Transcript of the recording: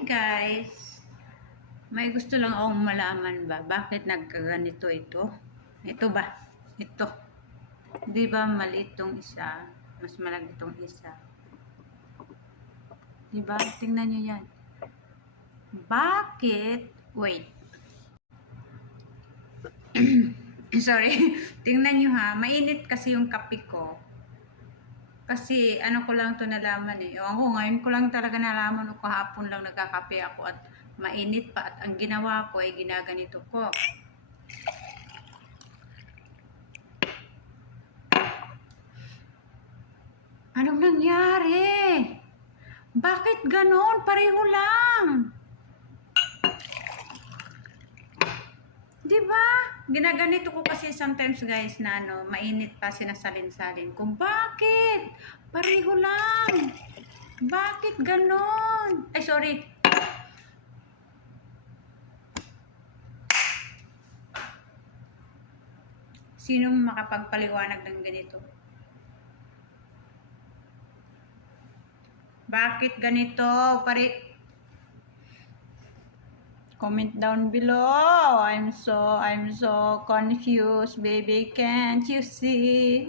Guys, may gusto lang akong malaman ba? Bakit nagkaganito ito? Ito ba? Ito. Di ba maliit tong isa? Mas malaki tong isa. Di ba? Tingnan nyo yan. Bakit? Wait. Sorry. Tingnan nyo ha. Mainit kasi yung kape ko. Kasi ano ko lang to nalaman eh. Ewan ko, ngayon ko lang talaga nalaman o kahapon lang nagkakape ako at mainit pa. At ang ginawa ko ay ginaganito ko. Anong nangyari? Bakit ganon? Pareho lang. Diba? Ginaganito ko kasi sometimes guys na mainit pa sinasalin-salin ko. Bakit? Pareho lang. Bakit ganon? Ay, sorry. Sinong makapagpaliwanag ng ganito? Bakit ganito? Comment down below. I'm so confused, baby. Can't you see?